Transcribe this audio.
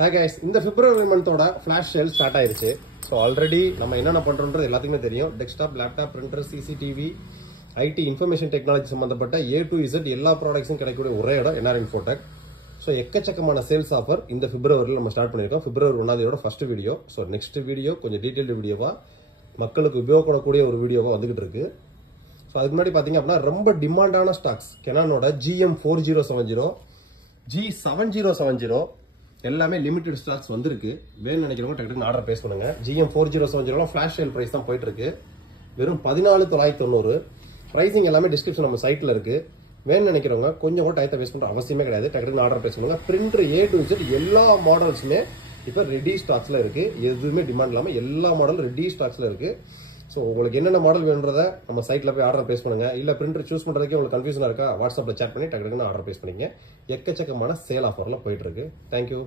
Hi guys, இந்த February month-ஓட flash sale start ஆயிருச்சு. So already நம்ம என்னென்ன பண்றோம்ன்றது எல்லாத்துக்குமே தெரியும். Desktop, laptop, printer, CCTV, IT, information technology சம்பந்தப்பட்ட A to Z எல்லா ப்ராடக்ட்ஸும் கிடைக்கக்கூடிய ஒரே இடம் NR Infotech. So எக்கச்சக்கமான சேல்ஸ் ஆஃபர் இந்த பிப்ரவரியில் நம்ம ஸ்டார்ட் பண்ணியிருக்கோம். பிப்ரவரி 1 first video. So next video கொஞ்சம் டீட்டெயில்டு வீடியோவா மக்களுக்கு உபயோகப்படக்கூடிய ஒரு வீடியோவா வந்துகிட்டு இருக்கு. ஸோ அதுக்கு முன்னாடி பார்த்தீங்க அப்படின்னா ரொம்ப டிமாண்டான ஸ்டாக்ஸ் கெனானோட GM4070, G7070 எல்லாமே லிமிடெட் ஸ்டாக்ஸ் வந்திருக்கு. வேணும்னு நினைக்கிறவங்க டக்குனு ஆர்டர் பேஸ் பண்ணுங்க. GM4070 ஃபிளாஷ் சேல் பிரைஸ் தான் போயிட்டு இருக்கு. வெறும் 14,990. பிரைசிங் எல்லாமே டிஸ்கிரிப்ஷன் நம்ம சைட்ல இருக்கு. வேணும்னு நினைக்கிறவங்க கொஞ்சம் கூட டயத்தை வேஸ்ட் பண்ற அவசியமே கிடையாது. டக்குனு ஆர்டர் பேஸ் பண்ணுங்க. பிரிண்டர் A to Z எல்லா மாடல்ஸுமே இப்போ ரெடி ஸ்டாக்ஸ்ல இருக்கு. எதுவுமே டிமாண்ட் இல்லாம எல்லா மாடலும் ரெடி ஸ்டாக்ஸ்ல இருக்கு. ஸோ உங்களுக்கு என்னென்ன மாடல் வேணுன்றத நம்ம சைட்ல போய் ஆர்டர் பேஸ் பண்ணுங்க. இல்ல பிரிண்டர் சூஸ் பண்றதுக்கே உங்களுக்கு கன்ஃபியூஷனா இருக்கா, வாட்ஸ்அப்ல சேட் பண்ணி டக்குனு ஆர்டர் பேஸ் பண்ணிங்க. எக்கச்சக்கமான சேல் ஆஃபர்ல போயிட்டு இருக்கு. தேங்க்யூ.